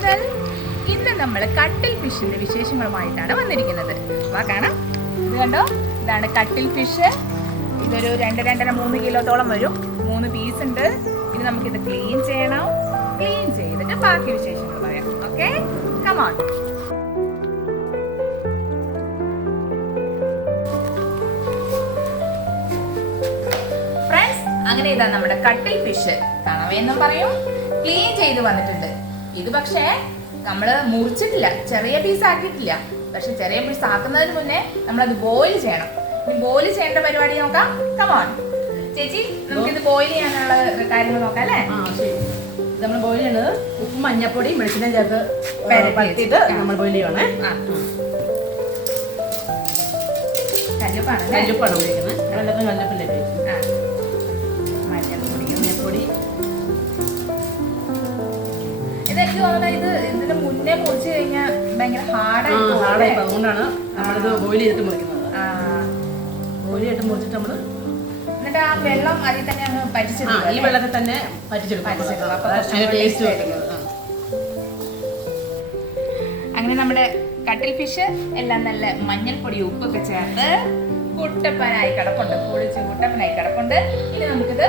മുതൽ ഇന്ന് നമ്മൾ കട്ടിൽ ഫിഷിന്റെ വിശേഷങ്ങളുമായിട്ടാണ് വന്നിരിക്കുന്നത്. വാ കാണാം. ഇത് കണ്ടോ? ഇതാണ് കട്ടിൽ ഫിഷ്. ഇതൊരു രണ്ട് രണ്ടര മൂന്ന് കിലോത്തോളം വരും. മൂന്ന് പീസ് ഉണ്ട്. ഇനി നമുക്കിത് ക്ലീൻ ചെയ്യണം. ക്ലീൻ ചെയ്തിട്ട് ബാക്കി വിശേഷങ്ങൾ പറയാം. ഓക്കെ കമോൺ ഫ്രണ്ട്സ് അങ്ങനെ ഇതാ നമ്മുടെ കട്ടിൽ ഫിഷ്. കണവയെന്നും പറയും. ക്ലീൻ ചെയ്ത് വന്നിട്ടുണ്ട്. ഇത് പക്ഷേ നമ്മൾ മുറിച്ചിട്ടില്ല. ചെറിയ പീസ് ആക്കിയിട്ടില്ല. പക്ഷെ ചെറിയ പീസ് ആക്കുന്നതിന് മുന്നേ അത് ബോയിൽ ചെയ്യണം. ഇനി ബോയിൽ ചെയ്യേണ്ട പരിപാടി നോക്കാം. കമോൺ ചേച്ചി നമുക്കിത് ബോയിൽ ചെയ്യാനുള്ള കാര്യങ്ങൾ നോക്കാം അല്ലേ? നമ്മൾ ബോയിൽ ചെയ്യുന്നത് ഉപ്പും മഞ്ഞപ്പൊടി വെളിച്ചെണ്ണ ചേർത്ത് പരത്തിയിട്ട്. നമ്മൾ ബോയിൽ ചെയ്യണേ കല്ലുപ്പാണ് കല്ലുപ്പാണ് ഉപയോഗിക്കുന്നത്. കല്ലുപ്പല്ലേ ആ. മഞ്ഞൾപ്പൊടിയും മഞ്ഞപ്പൊടി ഇതെനിക്ക് തോന്നുന്നത് ഇത് ഇതിന് മുന്നേ മുറിച്ച് കഴിഞ്ഞാൽ ഭയങ്കര ഹാർഡായി ഹാർഡായി അതുകൊണ്ടാണ് നമ്മളിത് ബോയിൽ ചെയ്തിട്ട് മുറിക്കുന്നത്. ആ. ബോയിൽ ചെയ്തിട്ട് മുറിച്ചിട്ട് നമ്മൾ എന്നിട്ട് ആ വെള്ളം അതിൽ തന്നെ അങ്ങ് ഈ വെള്ളത്തിൽ തന്നെ പറ്റിച്ചെടുക്കും. പറ്റിച്ചെടുക്കും. അപ്പൊ അതാണ് കുറച്ചും അതിന്റെ കൂടി ടേസ്റ്റ് അങ്ങനെ നമ്മുടെ കട്ടിൽ ഫിഷ് എല്ലാം നല്ല മഞ്ഞൾപ്പൊടി ഉപ്പൊക്കെ ചേർത്ത് കുട്ടപ്പനായി കിടപ്പുണ്ട്. പൊളിച്ച് കുട്ടപ്പനായി കിടപ്പുണ്ട്. ഇനി നമുക്കിത്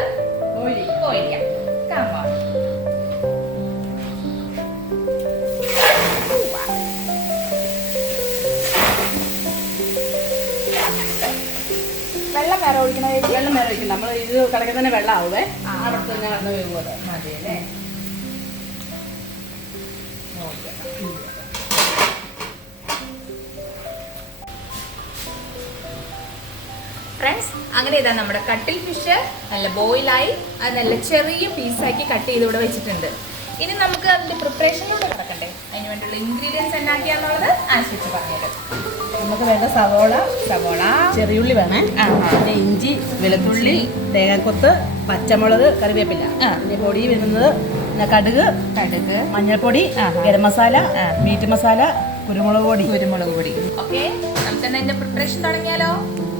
ബോയിൽ ചെയ്യാം. പോയിക്കാം കാണാം വെള്ളം വേറെ ഒഴിക്കണ വെള്ളം വേറെ ഒഴിക്കും. നമ്മൾ ഇത് കിടക്കുന്ന തന്നെ വെള്ളം ആവുമേ. അവിടെ തന്നെ കിടന്ന് വേകുന്നത് മതി അല്ലേ ഫ്രണ്ട്സ് അങ്ങനെ ഇതാ നമ്മുടെ കട്ടിൽ ഫിഷ് നല്ല ബോയിലായി അത് നല്ല ചെറിയ പീസാക്കി കട്ട് ചെയ്ത് ഇവിടെ വെച്ചിട്ടുണ്ട്. ഇനി നമുക്ക് അതിന്റെ പ്രിപ്പറേഷനിലൂടെ കിടക്കണ്ടേ അതിന് വേണ്ടിയുള്ള ഇൻഗ്രീഡിയൻസ് എന്നാക്കിയാന്നുള്ളത് ആശ്രയിച്ച് പറഞ്ഞുതരാം. നമുക്ക് വേണ്ട സവോള സവോള. ചെറിയുള്ളി വേണേ. പിന്നെ ഇഞ്ചി വെളുത്തുള്ളി തേങ്ങക്കൊത്ത് പച്ചമുളക് കറിവേപ്പില. പിന്നെ പൊടി വരുന്നത് പിന്നെ കടുക് കടുക്. മഞ്ഞൾപ്പൊടി ഗരം മസാല മീറ്റ് മസാല കുരുമുളക് പൊടി. കുരുമുളക് പൊടി. ഓക്കെ. നമുക്ക് തന്നെ ഇതിന്റെ പ്രിപ്പറേഷൻ തുടങ്ങിയാലോ?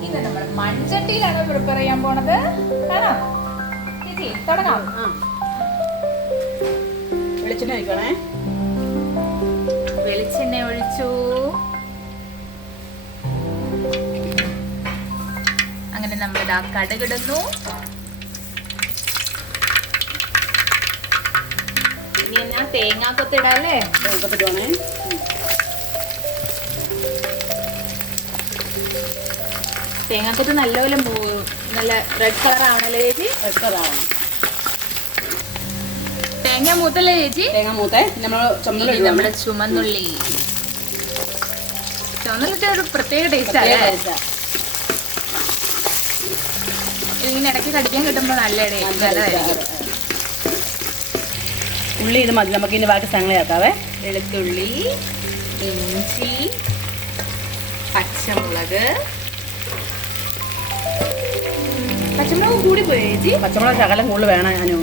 ഇന്ന് നമ്മൾ മൺചട്ടിയിലാണ് പ്രിപ്പയർ ചെയ്യാൻ പോണത്. കാണാം ചേച്ചി തുടങ്ങാം. വെളിച്ചെണ്ണ ഒഴിക്കണേ. വെളിച്ചെണ്ണ ഒഴിച്ചു. നമ്മൾ ഇതാ കടുകിടുന്നു. ഇനി എന്നാ തേങ്ങാക്കൊത്തിടാല്ലേ തേങ്ങാക്കൊത്ത് വേണേ തേങ്ങാക്കൊത്ത് നല്ലപോലെ നല്ല റെഡ് കളർ ആവണല്ലേ ചേച്ചി? റെഡ് കളർ ആവണം. തേങ്ങ മൂത്തല്ലേ ചേച്ചി? തേങ്ങ മൂത്തേ. നമ്മൾ ചുമന്നുള്ളി നമ്മുടെ ചുമന്നുള്ളി. ചുമന്നുള്ളിട്ട് ഒരു പ്രത്യേക ടേസ്റ്റ് അല്ലേ? ഇതിങ്ങനെ ഇടയ്ക്ക് കടിക്കാൻ കിട്ടുമ്പോൾ നല്ല നല്ലതായിരിക്കും. ഉള്ളി ഇത് മതി നമുക്ക് ഇനി ബാക്കി സാധനങ്ങൾ ആക്കാവേ. വെളുത്തുള്ളി ഇഞ്ചി പച്ചമുളക്. പച്ചമുളക് കൂടി പോയി ചേച്ചി? പച്ചമുളക് ശകലം കൂടുതൽ വേണം ഞാനോ.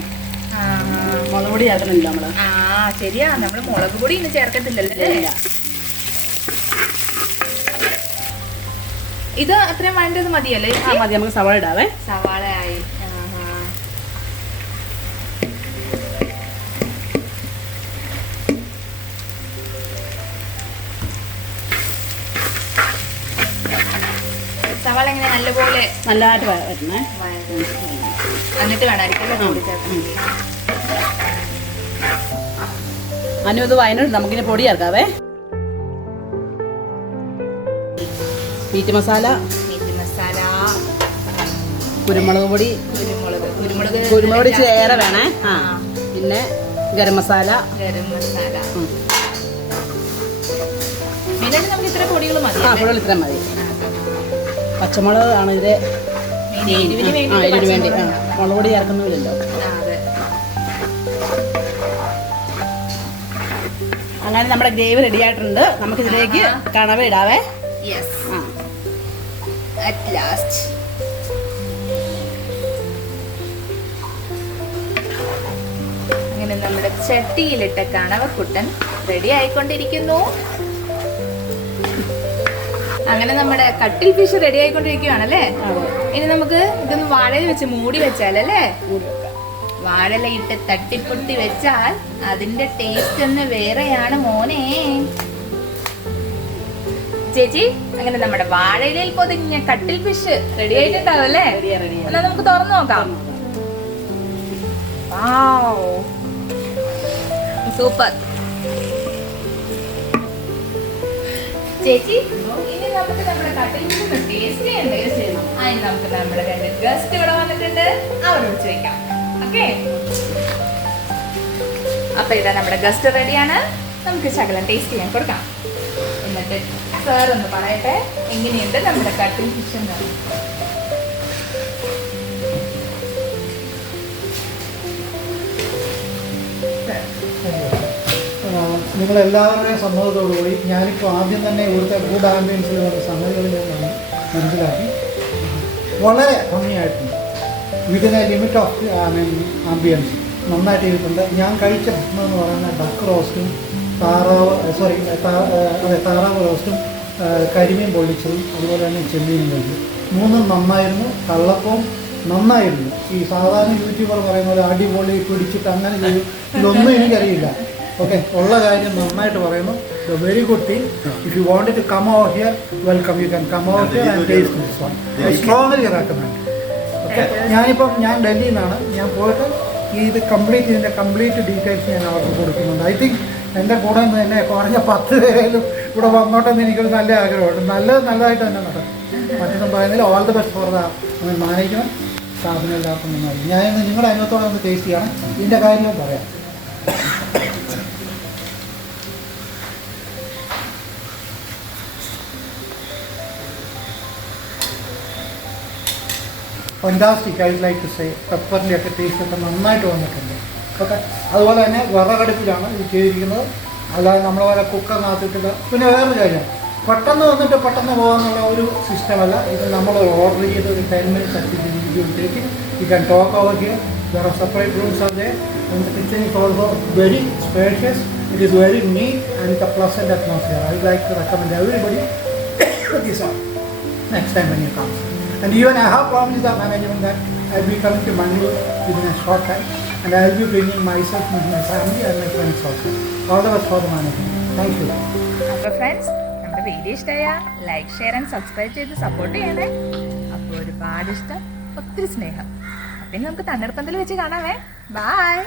മുളക് പൊടി ചേർക്കണില്ല നമ്മൾ. ആ ശരിയാ. നമ്മൾ മുളക് പൊടി ഇന്ന് ചേർക്കത്തില്ലല്ലോ അല്ലേ? ഇല്ല. ഇത് അത്രയും വേണ്ടത് മതിയല്ലേ? ആ മതി നമുക്ക് സവാള ഇടാവേ. സവാള ആയി. സവാള എങ്ങനെ നല്ലപോലെ നല്ലതായിട്ട് വരണേ. എന്നിട്ട് വേണമായിരിക്കും അനു ഇത് വയനാട് നമുക്കിനി പൊടി ചേർക്കാവേ. മീറ്റ് മസാല മീറ്റ് മസാല കുരുമുളക് പൊടി കുരുമുളക് കുരുമുളക് കുരുമുളക് പൊടി വേണേ. ആ. പിന്നെ ഗരം മസാല. ഗരം മസാല. നമുക്ക് ഇത്ര പൊടികൾ മതി ആ ഇത്രയും മതി. പച്ചമുളക് ആണ് ഇത് മെയിൻ എരിവിന് ആ ഇതിന് വേണ്ടി. ആ മുളക് പൊടി ചേർക്കുന്നില്ലല്ലോ അങ്ങനെ നമ്മുടെ ഗ്രേവി റെഡി ആയിട്ടുണ്ട്. നമുക്ക് ഇതിലേക്ക് ആഹാ. കണവ ഇടാവേ. യെസ് അറ്റ് ലാസ്റ്റ് അങ്ങനെ നമ്മുടെ ചട്ടിയിലിട്ട കണവക്കുട്ടൻ റെഡി ആയിക്കൊണ്ടിരിക്കുന്നു. അങ്ങനെ നമ്മുടെ കട്ടിൽ ഫിഷ് റെഡി ആയിക്കൊണ്ടിരിക്കുകയാണല്ലേ? ഇനി നമുക്ക് ഇതൊന്ന് വാഴയിൽ വെച്ച് മൂടി വെച്ചാലല്ലേ? വാഴലയിട്ട് തട്ടിപ്പൊട്ടി വെച്ചാൽ അതിന്റെ ടേസ്റ്റ് ഒന്ന് വേറെയാണ് മോനെ. ചേച്ചി അങ്ങനെ നമ്മുടെ വാഴയിലയിൽ പൊതിഞ്ഞ കട്ടിൽ ഫിഷ് റെഡി ആയിട്ടുണ്ടാവും അല്ലേ? എന്നാ നമുക്ക് തുറന്നു നോക്കാം. സൂപ്പർ ചേച്ചി ഇനി നമുക്ക് നമ്മുടെ കട്ടിൽ ഫിഷ് ടേസ്റ്റ് ചെയ്യണ്ടേ? അതിന് നമുക്ക് നമ്മുടെ രണ്ട് ഗസ്റ്റ് ഇവിടെ വന്നിട്ടുണ്ട്. അവരോട് ചോദിക്കാം. ഓക്കെ അപ്പൊ ഇതാ നമ്മുടെ ഗസ്റ്റ് റെഡിയാണ് നമുക്ക് ശകലം ടേസ്റ്റ് ചെയ്യാൻ കൊടുക്കാം. എന്നിട്ട് സാർ ഒന്ന് പറയട്ടെ? എങ്ങനെയുണ്ട് നമ്മുടെ കട്ടിൽ ഫിഷ് എന്ന് നിങ്ങൾ എല്ലാവരുടെയും സമ്മതത്തോടുകൂടി ഞാനിപ്പോൾ ആദ്യം തന്നെ ഇവിടുത്തെ ഫുഡ് ആംബിയൻസിൽ വന്ന സംഗതികളിൽ നിന്നാണ് മനസ്സിലാക്കി. വളരെ ഭംഗിയായിട്ടുണ്ട് within a limit of ambience നന്നായിട്ട് ചെയ്തിട്ടുണ്ട് ഞാൻ കഴിച്ച ഭക്ഷണം എന്ന് പറയുന്നത് ഡക്ക് റോസ്റ്റും താറാവ് സോറി അതെ താറാവ് റോസ്റ്റും കരിമീൻ പൊള്ളിച്ചതും അതുപോലെ തന്നെ ചെമ്മീൻ കഴിച്ചു. മൂന്നും നന്നായിരുന്നു. കള്ളപ്പവും നന്നായിരുന്നു. ഈ സാധാരണ യൂട്യൂബർ പറയുന്ന പോലെ അടിപൊളി പിടിച്ചിട്ട് അങ്ങനെ ചെയ്യും ഇതൊന്നും എനിക്കറിയില്ല. ഓക്കെ ഉള്ള കാര്യം നന്നായിട്ട് പറയുന്നു. Very good thing. If you want to come over here welcome you can come over here and taste this one I strongly recommend okay ഞാനിപ്പം ഞാൻ ഡൽഹിയിൽ നിന്നാണ്. ഞാൻ പോയിട്ട് ഈ ഇത് കംപ്ലീറ്റ് ഇതിന്റെ കംപ്ലീറ്റ് ഡീറ്റെയിൽസ് ഞാൻ അവർക്ക് കൊടുക്കുന്നുണ്ട്. ഐ തിങ്ക് എന്റെ കൂടെ നിന്ന് തന്നെ കുറഞ്ഞ പത്ത് പേരേലും ഇവിടെ വന്നോട്ടെന്ന് എനിക്കൊരു നല്ല ആഗ്രഹമുണ്ട്. നല്ലത് നല്ലതായിട്ട് തന്നെ നടക്കും. മറ്റൊന്നും പറയുന്നില്ല. All the best for the management സാധനം എല്ലാവർക്കും നന്നായി. ഞാൻ ഇന്ന് നിങ്ങളുടെ അനുഭവത്തോടെ ഒന്ന് ടേസ്റ്റ് ചെയ്യണം. ഇതിന്റെ കാര്യവും പറയാം. Fantastic I like to say പെപ്പറിന്റെ ഒക്കെ ടേസ്റ്റ് ഒക്കെ നന്നായിട്ട് വന്നിട്ടുണ്ട്. ഓക്കെ അതുപോലെ തന്നെ വിറകടുപ്പിലാണ് ചെയ്തിരിക്കുന്നത്. അല്ലാതെ നമ്മളെ വരെ കുക്കറിനകത്തിട്ടില്ല പിന്നെ വേറൊരു കാര്യം. പെട്ടെന്ന് വന്നിട്ട് പെട്ടെന്ന് പോകാമെന്നുള്ള ഒരു സിസ്റ്റമല്ല ഇത് നമ്മൾ ഓർഡർ ചെയ്ത് ഒരു ടെൻ മിനിറ്റ് അച്ഛൻ ചെയ്തിരിക്കുമ്പോഴത്തേക്ക് ഈ ക്യാൻ ടോക്ക് ഓവർക്ക് വേറെ സെപ്പറേറ്റ് റൂംസ് അതേ kitchen is also very spacious it is very me and plus and atmosphere I like to recommend everybody this are next time when you comes and you an I have problem is the management that I be coming to month in a short time and I'll be bringing myself with my family and my friends also. All the best for the management. Thank you. അപ്പൊ friends നമ്മുടെ video ഇഷ്ടമായ like share and subscribe ചെയ്ത് support ചെയ്യണേ അപ്പോൾ ഒരുപാട് ഇഷ്ടം ഒത്തിരി സ്നേഹം അപ്പം നമുക്ക് തണ്ണീർപ്പന്തൽ വെച്ച് കാണാമേ ബായ്